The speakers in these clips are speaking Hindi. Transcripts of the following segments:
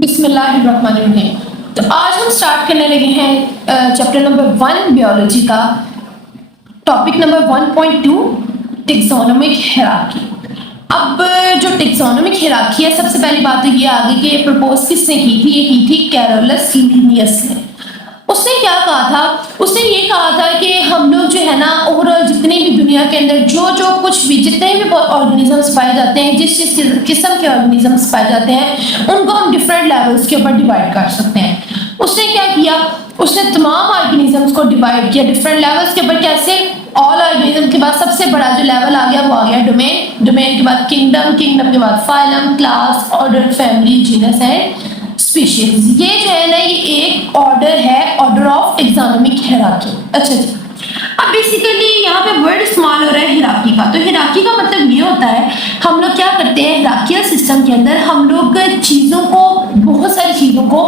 बिस्मिल्लाहिर्रहमानिर्रहीम। तो आज हम स्टार्ट करने लगे हैं चैप्टर नंबर 1 बियोलॉजी का टॉपिक नंबर 1.2 टेक्सोनोमिक हिरार्की। अब जो टेक्सोनोमिक हिरार्की है, सबसे पहली बात तो ये आ गई कि ये प्रपोज किसने की थी? ये की थी कैरोलस लिनियस ने। उसने क्या कहा था? उसने ये कहा था कि हम लोग जो है ना, ओवरऑल जितने भी दुनिया के अंदर जो कुछ भी जितने भी ऑर्गेनिजम्स पाए जाते हैं, जिस किस्म के ऑर्गेनिजम्स पाए जाते हैं, उनको हम डिफरेंट लेवल्स के ऊपर डिवाइड कर सकते हैं। उसने क्या किया? उसने तमाम ऑर्गेनिजम्स को डिवाइड किया डिफरेंट लेवल्स के ऊपर। कैसे? ऑल ऑर्गेनिज्म के बाद सबसे बड़ा जो लेवल आ गया वो आ गया डोमेन। डोमेन के बाद किंगडम, किंगडम के बाद phylum, class, order, family, genus and species. ये जो है ना, ये एक ऑर्डर है, ऑर्डर ऑफ टेक्सोनोमिक हिरार्की। अच्छा जी, अब बेसिकली यहाँ पे वर्ड इस्तेमाल हो रहा है हिरार्की का। तो हिरार्की का मतलब ये होता है, हम लोग क्या करते हैं हिरार्कियल सिस्टम के अंदर, हम लोग चीज़ों को, बहुत सारी चीज़ों को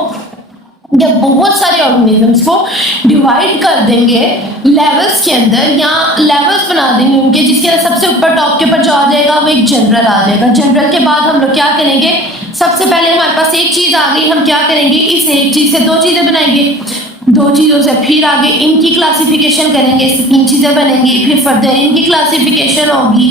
या बहुत सारे ऑर्गेनिजम्स को डिवाइड कर देंगे लेवल्स के अंदर, या लेवल्स बना देंगे उनके, जिसके अंदर सबसे ऊपर टॉप के ऊपर जो आ जाएगा वो एक जनरल आ जाएगा। जनरल के बाद हम लोग क्या करेंगे? सबसे पहले हमारे पास एक चीज आ गई, हम क्या करेंगे? इस एक चीज से दो चीजें बनाएंगे, दो चीजों से फिर आगे इनकी क्लासिफिकेशन करेंगे, इससे तीन चीजें बनेंगी, फिर फर्दर इनकी क्लासिफिकेशन होगी,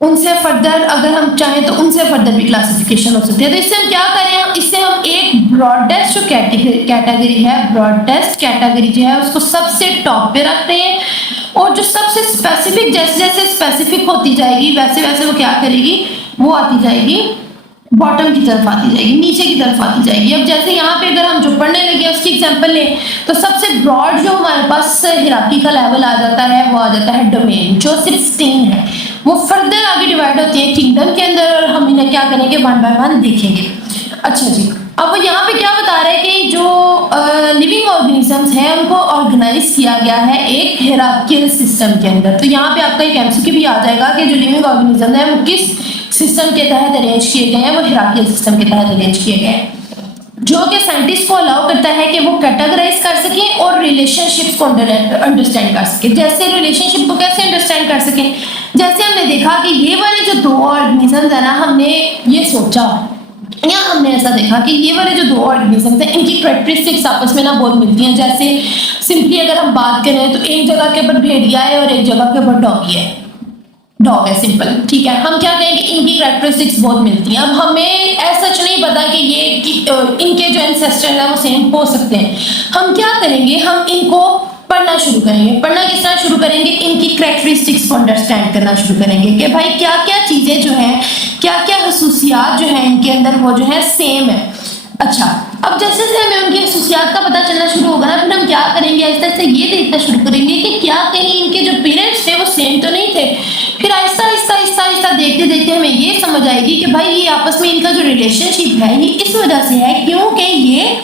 उनसे फर्दर अगर हम चाहें तो उनसे फर्दर भी क्लासिफिकेशन हो सकती है। तो इससे हम क्या करें? इससे हम एक ब्रॉडेस्ट जो कैटेगरी है, ब्रॉडेस्ट कैटेगरी जो है उसको सबसे टॉप पे रखते हैं, और जो सबसे स्पेसिफिक, जैसे जैसे स्पेसिफिक होती जाएगी वैसे वैसे वो क्या करेगी? वो आती जाएगी बॉटम की तरफ आती जाएगी, नीचे की तरफ आती जाएगी। अब जैसे यहाँ पे अगर हम जो पढ़ने लगे उसकी एग्जांपल लें, तो सबसे ब्रॉड जो हमारे पास हिरार्की का लेवल आ जाता है वो आ जाता है डोमेन, जो सिर्फ 3 है। वो फर्दर आगे डिवाइड होती है किंगडम के अंदर, और हम इन्हें क्या करेंगे? 1 बाय 1 देखेंगे। अच्छा जी, अब वो यहाँ पे क्या बता रहे हैं कि जो लिविंग ऑर्गेनिजम्स हैं उनको ऑर्गेनाइज किया गया है एक हिरार्कियल सिस्टम के अंदर। तो यहाँ पे आपका एक एमसीक्यू भी आ जाएगा कि जो लिविंग ऑर्गेनिज्म है वो किस सिस्टम के तहत अरेंज किए गए हैं? वो हिरार्कियल सिस्टम के तहत अरेंज किए गए हैं, जो कि साइंटिस्ट को अलाउ करता है कि वो कैटेगराइज कर सकें और रिलेशनशिप्स को अंडरस्टैंड कर सके। जैसे रिलेशनशिप को कैसे अंडरस्टैंड कर सकें? जैसे हमने देखा कि ये वाले जो दो ऑर्गेनिजम्स है ना, हमने ये सोचा या हमने ऐसा देखा कि ये वाले जो दो ऑर्गेनिजम्स हैं इनकी कैरेक्टरिस्टिक्स आपस में ना बहुत मिलती हैं। जैसे सिंपली अगर हम बात करें तो एक जगह के ऊपर भेड़िया है और एक जगह के ऊपर डॉगी है, डॉग है, सिंपल, ठीक है। हम क्या कहेंगे? इनकी कैरेक्टरिस्टिक्स बहुत मिलती हैं। अब हमें ऐसा नहीं पता कि ये इनके जो एंसेस्टर है वो सेम हो सकते हैं। हम क्या करेंगे? हम इनको पढ़ना शुरू करेंगे। पढ़ना किस तरह शुरू करेंगे? इनकी कैरेक्टरिस्टिक्स को अंडरस्टैंड करना शुरू करेंगे कि भाई क्या क्या चीजें जो हैं, क्या क्या खसूसियात जो हैं इनके अंदर वो जो है सेम है। अच्छा, अब जैसे जैसे हमें उनकी खसूसियात का पता चलना शुरू होगा ना, फिर हम क्या करेंगे? आहिस्ता आहिस्ता ये देखना शुरू करेंगे कि क्या कहीं इनके जो पेरेंट्स थे वो सेम तो नहीं थे। फिर आहिस्ता आहिस्ता आहिस्ता आहिस्ता देखते देखते हमें ये समझ आएगी कि भाई ये आपस में इनका जो रिलेशनशिप है ये इस वजह से है क्योंकि ये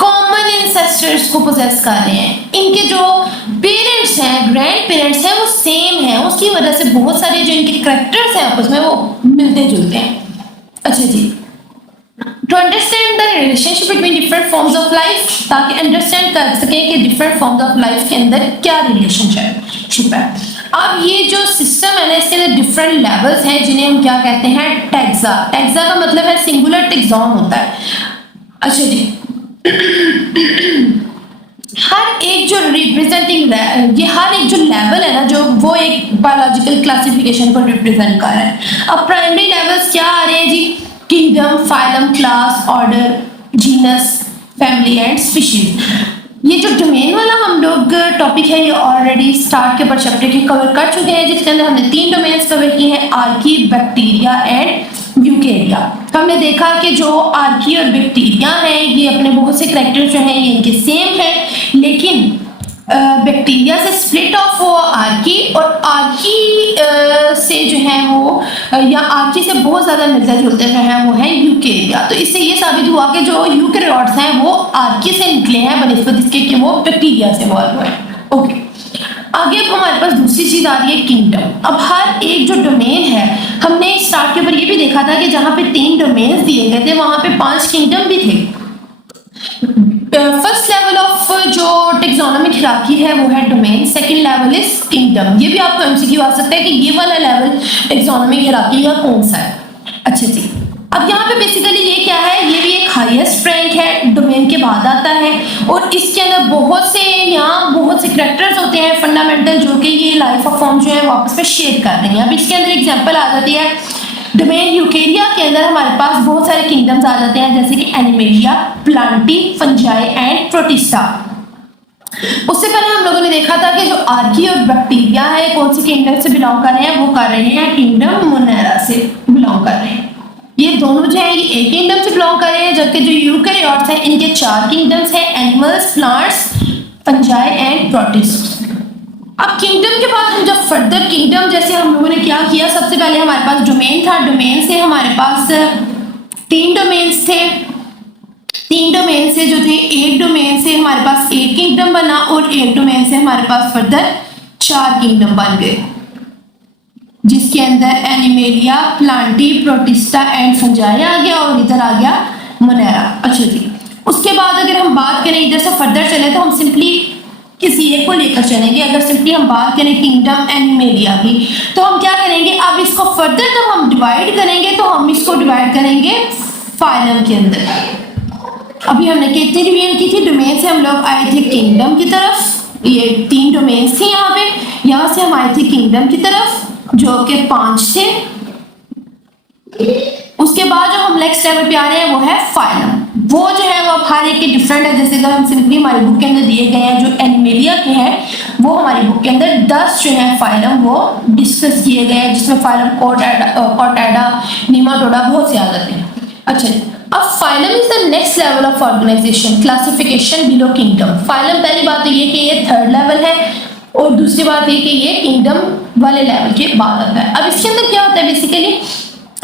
कॉमन एंसेस्टर्स को पोजेस कर रहे हैं। इनके जो पेरेंट्स हैं, ग्रैंड पेरेंट्स हैं, वो सेम है, उसकी वजह से बहुत सारे जो इनके कैरेक्टर्स हैं आपस में वो मिलते जुलते हैं। अच्छा जी, to understand the relationship between different forms of life, ताकि अंडरस्टैंड कर सकें कि डिफरेंट फॉर्म्स ऑफ लाइफ के अंदर क्या रिलेशनशिप है। अब ये जो सिस्टम है ना, इसके अंदर डिफरेंट लेवल्स हैं जिन्हें हम क्या कहते हैं? टैक्सा। टैक्सा का मतलब है सिंगुलर, टेक्सॉन होता है। अच्छा जी, हर एक जो रिप्रेजेंटिंग, ये हर एक जो लेवल है ना, जो वो एक बायोलॉजिकल क्लासिफिकेशन को रिप्रेजेंट कर रहा है। अब प्राइमरी लेवल्स क्या आ रहे हैं जी? Kingdom, phylum, class, order, genus, family and species. ये जो डोमेन वाला हम लोग टॉपिक है ये ऑलरेडी स्टार्ट के ऊपर चैप्टर के कवर कर चुके हैं, जिसके अंदर हमने 3 डोमेन्स कवर किए हैं, आर्की, बैक्टीरिया एंड यूकेरिया। हमने देखा कि जो आर्की और बैक्टीरिया हैं ये अपने बहुत से कैरेक्टर्स जो हैं ये इनके सेम हैं, लेकिन बैक्टीरिया से स्प्लिट ऑफ वो आर्की, और आर्की से जो है वो या आर्की से बहुत ज़्यादा मिलते जुलते जो है वो है यूकेरिया। तो इससे ये साबित हुआ कि जो यूकेरियोट्स हैं वो आर्की से निकले हैं बनिस्बत इसके कि वो बैक्टीरिया से इवॉल्व हुए। ओके, आगे अब हमारे पास दूसरी चीज आ रही है किंगडम। अब हर एक जो डोमेन है, हमने स्टार्ट के ऊपर ये भी देखा था कि जहाँ पे 3 डोमेन्स दिए गए थे वहां पे 5 किंगडम भी थे। फर्स्ट लेवल ऑफ जो टेक्सोनोमिक हिरार्की है वो है domain, second level is kingdom. ये भी आपको एमसीक्यू आ सकता है कि ये वाला लेवल टेक्सोनोमिक हिरार्की का कौन सा है। अच्छा जी, अब यहाँ पे बेसिकली ये हाईएस्ट रैंक है, डोमेन के बाद आता है, और इसके अंदर बहुत से कैरेक्टर्स होते हैं फंडामेंटल, जो कि ये लाइफ ऑफ फॉर्म जो है वापस में शेयर कर रहे हैं। अब इसके अंदर एग्जांपल आ जाती है, डोमेन यूकेरिया के अंदर हमारे पास बहुत सारे किंगडम्स आ जाते हैं, जैसे कि animalia, Plantae, fungi and protista. उससे पहले हम लोगों ने देखा था कि जो आर्की और बैक्टीरिया है कौन से किंगडम से बिलोंग कर रहे हैं, वो कर रहे हैं किंगडम मोनेरा से बिलोंग कर रहे हैं। ये दोनों जो है ये एक किंगडम से बिलोंग कर रहे हैं, जबकि जो यूकेरियोट्स है इनके 4 किंगडम्स हैं, animals, plants, fungi and protist. अब किंगडम के बाद हम जब फर्दर किंगडम, जैसे हम लोगों ने क्या किया, सबसे पहले हमारे पास डोमेन था, डोमेन से हमारे पास 3 डोमेन्स थे, 3 डोमेन से जो थे, एक डोमेन से हमारे पास एक किंगडम बना और एक डोमेन से हमारे पास फर्दर 4 किंगडम बन गए, जिसके अंदर Animalia, Plantae, Protista and Fungi आ गया और इधर आ गया मोनेरा। अच्छा जी, उसके बाद अगर हम बात करें इधर से फर्दर चले तो हम सिंपली किसी एक को लेकर चलेंगे। अगर सिंपली हम बात करें किंगडम एनिमेलिया की, तो हम क्या करेंगे, अब इसको फर्दर जब हम डिवाइड करेंगे तो हम इसको डिवाइड करेंगे फाइलम के अंदर। अभी हमने कितनी डिवीजन की थी, डोमेन से हम लोग आए थे किंगडम की तरफ, ये 3 डोमेन्स थे यहाँ पे, यहाँ से हम आए थे किंगडम की तरफ जो कि 5 थे। उसके बाद जो हम नेक्स्ट लेवल पे आ रहे हैं वो है फाइलम, वो जो है वो हर एक के डिफरेंट है। जैसे अगर हम सिंपली हमारी बुक के अंदर दिए गए हैं, जो एनिमेलिया के हैं वो हमारी बुक के अंदर 10 जो है फाइलम वो डिस्कस किए गए हैं, जिसमें फाइलम कॉर्डेटा, नीमाटोडा बहुत से आ जाते हैं। अच्छा, अब phylum is the next level of organisation classification below kingdom. Phylum पहली बात तो ये कि ये 3rd लेवल है, और दूसरी बात ये कि ये किंगडम वाले लेवल के बाद आता है। अब इसके अंदर क्या होता है बेसिकली,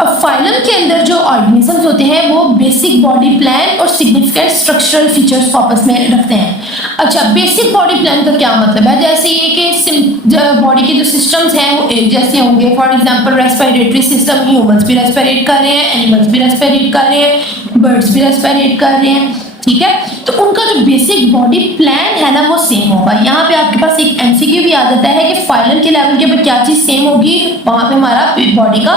अब फाइलम के अंदर जो ऑर्गेनिजम्स होते हैं वो बेसिक बॉडी प्लान और सिग्निफिकेंट स्ट्रक्चरल फीचर्स को आपस में रखते हैं। अच्छा, बेसिक बॉडी प्लान का क्या मतलब है, जैसे ये कि बॉडी के जो सिस्टम्स हैं वो एक जैसे होंगे। For example respiratory system, humans भी रेस्पिरेट कर रहे हैं, एनिमल्स भी रेस्पिरेट कर रहे हैं, बर्ड्स भी रेस्पिरेट कर रहे हैं, ठीक है। तो उनका जो बेसिक बॉडी प्लान है ना वो सेम होगा। यहाँ पे आपके पास एक एमसीक्यू भी आ जाता है कि फाइलम के लेवल के ऊपर क्या चीज सेम होगी, वहां पे हमारा बॉडी का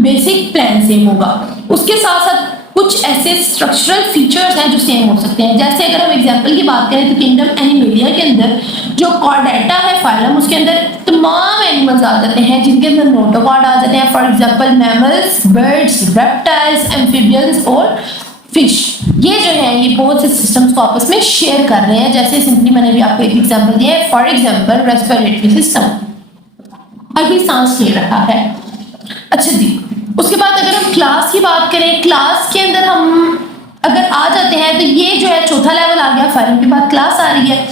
बेसिक प्लान सेम होगा। उसके साथ साथ कुछ ऐसे स्ट्रक्चरल फीचर्स हैं जो सेम हो सकते हैं। जैसे अगर हम एग्जांपल की बात करें तो किंगडम एनिमेलिया के अंदर जो कॉर्डेटा है फाइलम, उसके अंदर तमाम एनिमल्स आ जाते हैं जिनके अंदर नोटोकॉर्ड आ जाते हैं। For example mammals, birds, reptiles, amphibians और फिश। ये जो है ये बहुत से सिस्टम्स को आपस में शेयर कर रहे हैं। जैसे सिंपली मैंने भी आपको एक एग्जांपल दिया है, फॉर एग्जांपल रेस्पिरेटरी सिस्टम अभी सांस ले रहा है। अच्छा जी, उसके बाद अगर हम क्लास की बात करें, क्लास के अंदर हम अगर आ जाते हैं तो ये जो है 4था लेवल आ गया, फाइलम के बाद क्लास आ रही है।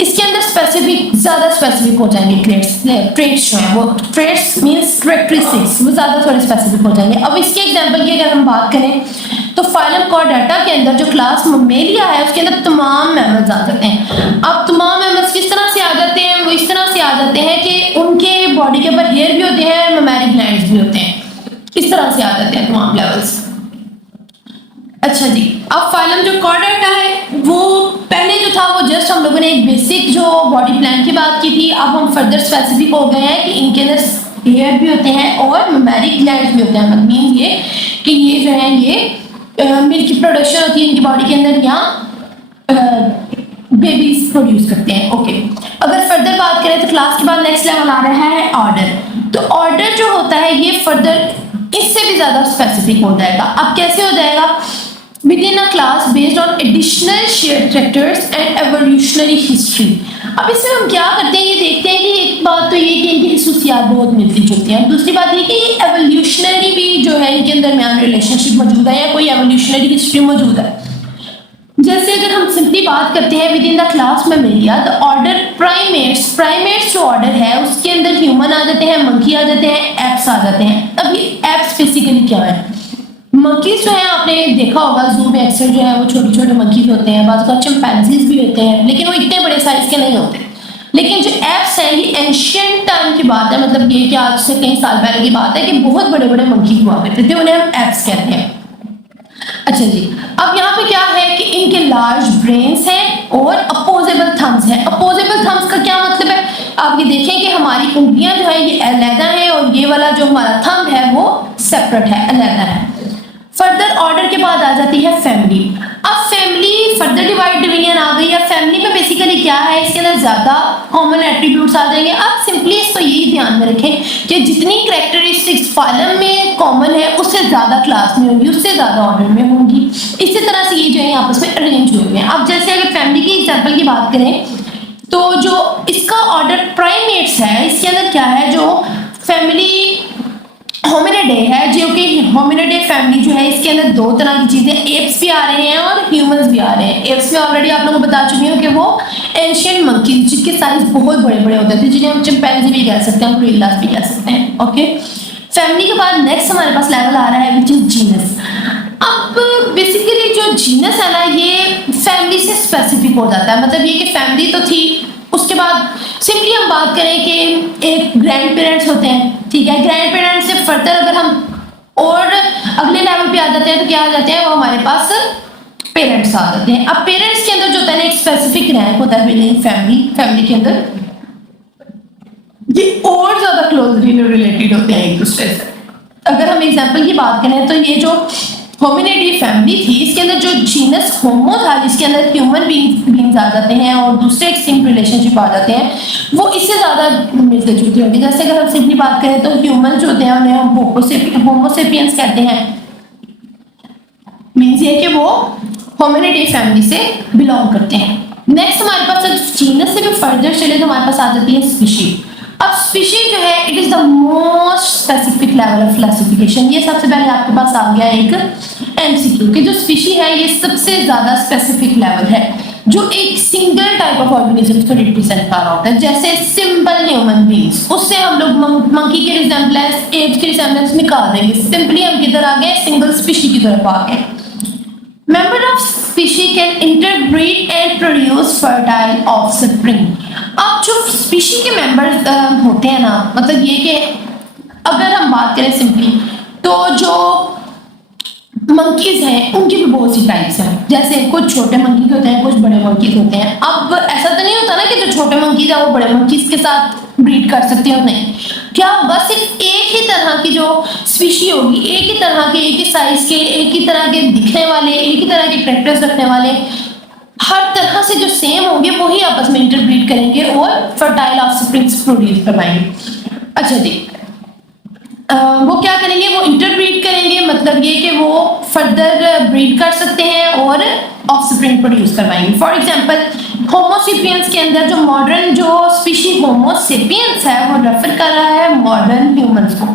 इसके अंदर स्पेसिफिक, ज्यादा स्पेसिफिक हो जाएंगे ट्रेट्स जो है वो, ट्रेट्स मींस कैरेक्टरिस्टिक्स, वो ज्यादा थोड़े स्पेसिफिक हो जाएंगे। अब इसके एग्जांपल की अगर हम बात करें तो फाइलम कॉर्डेटा के अंदर जो क्लास ममेलिया है उसके अंदर तमाम मैमल्स आ जाते हैं। अब तमाम मैमल्स किस तरह से आ जाते हैं, वो इस तरह से आ जाते हैं कि उनके बॉडी के ऊपर हेयर भी होते हैं और ममेरिक ग्लैंड्स भी होते हैं, इस तरह से आ जाते हैं तमाम लेवल्स। अच्छा जी, अब फाइलम जो कॉर्डेटा है वो पहले जो था वो जस्ट हम लोगों ने एक बेसिक जो बॉडी प्लान की बात की थी। अब हम फर्दर स्पेसिफिक हो गए हैं कि इनके अंदर हेयर भी होते हैं और ममेरिक ग्लैंड्स भी होते हैं। मतलब मीन ये कि ये जो है ये मिल्क की प्रोडक्शन होती है इनकी बॉडी के अंदर, या बेबीज प्रोड्यूस करते हैं। ओके, अगर फर्दर बात करें तो क्लास के बाद नेक्स्ट लेवल आ रहा है ऑर्डर। तो ऑर्डर जो होता है ये फर्दर इससे भी ज्यादा स्पेसिफिक हो जाएगा। अब कैसे हो जाएगा, within a class based on additional shared characters and evolutionary history। अब इसमें हम क्या करते हैं, ये देखते हैं कि एक बात तो ये कि इनकी खसूसियात बहुत मिलती जुलती हैं, दूसरी बात ये कि ये एवोल्यूशनरी भी जो है इनके दरमियान रिलेशनशिप मौजूद है या कोई एवोल्यूशनरी हिस्ट्री मौजूद है। जैसे अगर हम सिंपली बात करते हैं with in the class Mammalia, the order primates जो ऑर्डर है उसके अंदर ह्यूमन आ जाते हैं, मंकी आ जाते हैं, एप्स आ जाते हैं। अब ये एप्स बेसिकली क्या है, मंकीज जो है आपने देखा होगा जू में अक्सर जो है वो छोटे छोटे मंकीज होते हैं, बाज़ का चिंपैंजीज भी होते हैं, लेकिन वो इतने बड़े साइज के नहीं होते। लेकिन जो एप्स हैं ये एंशियंट टाइम की बात है, मतलब ये कि आज से कई साल पहले की बात है कि बहुत बड़े बड़े मंकीज हुआ करते थे, उन्हें हम एप्स कहते हैं। अच्छा जी, अब यहाँ पे क्या है कि इनके लार्ज ब्रेन्स हैं और अपोजेबल थम्स हैं। अपोजेबल थम्स का क्या मतलब है, आप ये देखें कि हमारी उंगलियां जो है ये अलग हैं और ये वाला जो हमारा थंब है वो सेपरेट है, अलग है। फर्दर ऑर्डर के बाद आ जाती है फैमिली। अब फैमिली फर्दर डिवीजन आ गई है। फैमिली में बेसिकली क्या है, इसके अंदर ज्यादा कॉमन एट्रीब्यूट्स आ जाएंगे। आप सिंपली इसको यही ध्यान में रखें कि जितनी कैरेक्टरिस्टिक्स फाइलम में कॉमन है उससे ज्यादा क्लास में होंगी, उससे ज्यादा ऑर्डर में होंगी। इसी तरह से ये जो है आपस में अरेंज हुए हैं। अब जैसे अगर फैमिली की एग्जाम्पल की बात करें तो जो इसका ऑर्डर प्राइमेट्स है, इसके अंदर क्या है, जो फैमिली होमिनिडे है, जो कि होमिनिडे फैमिली जो है इसके अंदर दो तरह की चीजें, एप्स भी आ रहे हैं और ह्यूमंस भी आ रहे हैं। एप्स में ऑलरेडी आप लोगों को बता चुकी हूँ कि वो एंशिएंट मंकीज जिसके साइज बहुत बड़े बड़े होते थे, जिन्हें हम चिंपैंजी भी कह सकते हैं, गोरिल्लास भी कह सकते हैं। ओके, फैमिली के बाद नेक्स्ट हमारे पास लेवल आ रहा है विच इज जीनस। अब बेसिकली जो जीनस है ना, ये फैमिली से स्पेसिफिक हो जाता है। मतलब ये कि फैमिली तो थी, उसके बाद सिंपली हम बात करें कि एक ग्रैंड पेरेंट्स होते हैं, ठीक है। ग्रैंड पेरेंट्स से फर्दर अगर हम और अगले लेवल पे आ जाते हैं तो क्या आ जाते हैं, वो हमारे पास पेरेंट्स आ जाते हैं। अब पेरेंट्स के अंदर जो होता है एक स्पेसिफिक रैंक होता है बिलिंग फैमिली के अंदर, ये और ज्यादा क्लोजली रिलेटेड होते हैं एक दूसरे से। अगर हम एग्जांपल की बात करें तो ये जो होमिनिडी फैमिली थी, इसके अंदर जो जीनस होमो था, जिसके अंदर ह्यूमन बीइंग्स आ जाते हैं और दूसरे एक्सटिंक्ट रिलेशनशिप आ जाते हैं, वो इससे ज्यादा मिलते जुलते होंगे। जैसे अगर हम सिंपली बात करें तो ह्यूमन जो होते हैं उन्हें हम होमोसेपियंस कहते हैं। मीन्स ये कि वो होमिनिडी फैमिली से बिलोंग करते हैं। नेक्स्ट हमारे पास जीनस से भी फर्दर चले तो हमारे पास आ जाती है स्पीशीज। अब स्पीशीज जो है it is the most specific level of classification. ये सबसे पहले आपके पास आ गया एक एमसीक्यू कि जो स्पीशी है ये सबसे ज्यादा स्पेसिफिक लेवल है जो एक सिंगल टाइप ऑफ ऑर्गेनिज्म को रिप्रेजेंट कर रहा होता है। जैसे सिंपल ह्यूमन बीइंग्स, उससे हम लोग मंकी की रिजेम्बलेंस, एप्स की रिजेम्बलेंस निकाल देंगे। सिंपली हम किधर आ गए, सिंगल स्पीशी की तरफ आ गए। Member of species can interbreed and produce fertile offspring। अब जो स्पीशी के मेंबर्स होते हैं ना, मतलब ये कि अगर हम बात करें सिंपली तो जो मंकीज हैं उनकी भी बहुत सी टाइप्स हैं। जैसे कुछ छोटे मंकीज होते हैं, कुछ बड़े मंकीज होते हैं। अब ऐसा तो नहीं होता ना कि जो छोटे मंकीज है वो बड़े मंकीज के साथ ब्रीड कर सकते हो, नहीं। क्या बस सिर्फ एक ही तरह की जो स्पीशी होगी, एक ही तरह के, एक ही साइज के, एक ही तरह के दिखने वाले, एक ही तरह के कैरेक्टर्स रखने वाले, हर तरह से जो सेम होंगे वही आपस में इंटरब्रीड करेंगे और फर्टाइल ऑफस्प्रिंग्स प्रोड्यूस करवाएंगे। अच्छा जी, वो क्या करेंगे, वो इंटरब्रीड करेंगे, मतलब ये कि वो फर्दर ब्रीड कर सकते हैं और ऑफस्प्रिंग प्रोड्यूस करवाएंगे। फॉर एग्जांपल होमोसेपियंस के अंदर जो मॉडर्न जो स्पीशी होमोसेपियंस है वो रेफर कर रहा है मॉडर्न ह्यूमंस को।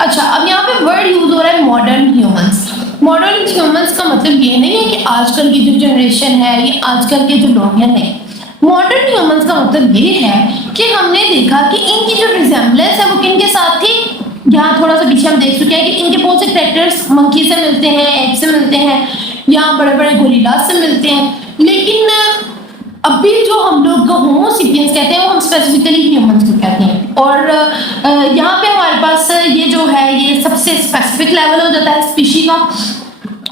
अच्छा, अब यहाँ पे वर्ड यूज हो रहा है मॉडर्न ह्यूमंस। मॉडर्न ह्यूमंस का मतलब ये नहीं है कि आजकल की जो जनरेशन है, ये आजकल के जो लोग हैं, नहीं। मॉडर्न ह्यूमंस का मतलब ये है कि हमने देखा कि इनकी जो रिजेम्बलेंस है वो किनके साथ थी। यहाँ थोड़ा सा पीछे हम देख चुके हैं कि इनके बहुत से कैरेक्टर्स मंकी से मिलते हैं, एप से मिलते हैं, यहाँ बड़े बड़े गोरिल्लास से मिलते हैं। लेकिन अभी जो हम लोग होमोसेपियंस कहते हैं वो हम स्पेसिफिकली ह्यूमंस को कहते हैं। और यहाँ पे हमारे पास ये जो है ये सबसे स्पेसिफिक लेवल हो जाता है स्पीशी का।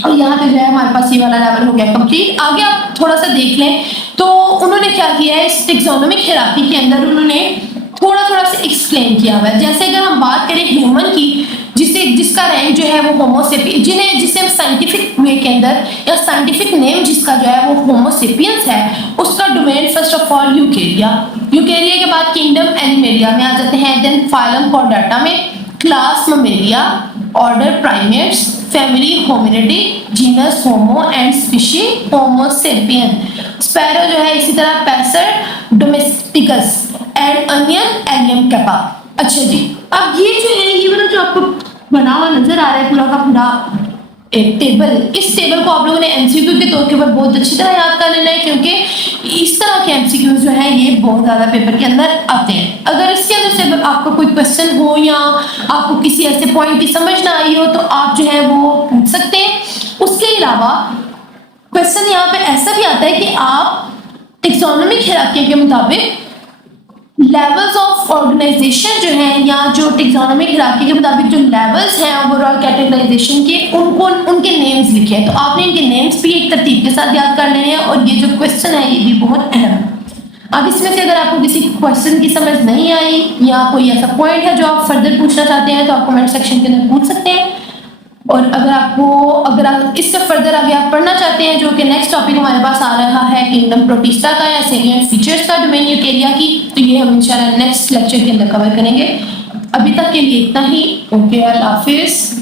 और यहाँ पे जो है हमारे पास ये वाला लेवल हो गया कंप्लीट। आगे आप थोड़ा सा देख लें तो उन्होंने क्या किया है, इस टेक्सोनोमिक हायरार्की के अंदर उन्होंने थोड़ा थोड़ा सा एक्सप्लेन किया हुआ है। जैसे अगर हम बात करें ह्यूमन की, जिसका रैंक जो है वो होमोसेपियंस, जिसे हम साइंटिफिक वे के अंदर या साइंटिफिक नेम जिसका जो है वो होमोसेपियंस है, उसका domain first of all Eukarya. Eukarya के बाद किंगडम एनिमेलिया में आ जाते हैं, देन फाइलम कॉर्डेटा में, class Mammalia, order primates, family Hominidae, genus Homo and species Homo sapiens. Sparrow जो है इसी तरह Passer domesticus and onion Allium cepa. अच्छा जी, अब ये जो है ये वाला जो आपको बना हुआ नजर आ रहा है पूरा का पूरा एक टेबल, इस टेबल को आप लोगों ने एमसीक्यू के तौर के ऊपर बहुत अच्छी तरह याद कर लेना है, क्योंकि इस तरह के एमसीक्यूज जो है ये बहुत ज्यादा पेपर के अंदर आते हैं। अगर इसके अंदर से आपको कोई क्वेश्चन हो या आपको किसी ऐसे पॉइंट की समझ ना आई हो तो आप जो है वो पूछ सकते हैं। उसके अलावा क्वेश्चन यहाँ पे ऐसा भी आता है कि आप टेक्सोनोमिक हायरार्की के मुताबिक लेवल्स ऑफ ऑर्गेनाइजेशन जो है या जो टेक्सोनोमिक हायरार्की के मुताबिक जो लेवल्स हैं ओवरऑल कैटेगराइजेशन के, उनको उनके नेम्स लिखे हैं। तो आपने इनके नेम्स भी एक तरतीब के साथ याद कर लेने हैं और ये जो क्वेश्चन है ये भी बहुत अहम है। अब इसमें से अगर आपको किसी क्वेश्चन की समझ नहीं आई या कोई ऐसा पॉइंट है जो आप फर्दर पूछना चाहते हैं तो आप कमेंट सेक्शन के अंदर पूछ सकते हैं। और अगर आप इससे फर्दर आगे आप पढ़ना चाहते हैं, जो कि नेक्स्ट टॉपिक हमारे पास आ रहा है किंगडम प्रोटिस्टा का या सेलिएंट फीचर्स का डोमेन यूकेरिया की, तो ये हम इंशाल्लाह नेक्स्ट लेक्चर के अंदर कवर करेंगे। अभी तक के लिए इतना ही। ओके, अल्लाह हाफिज।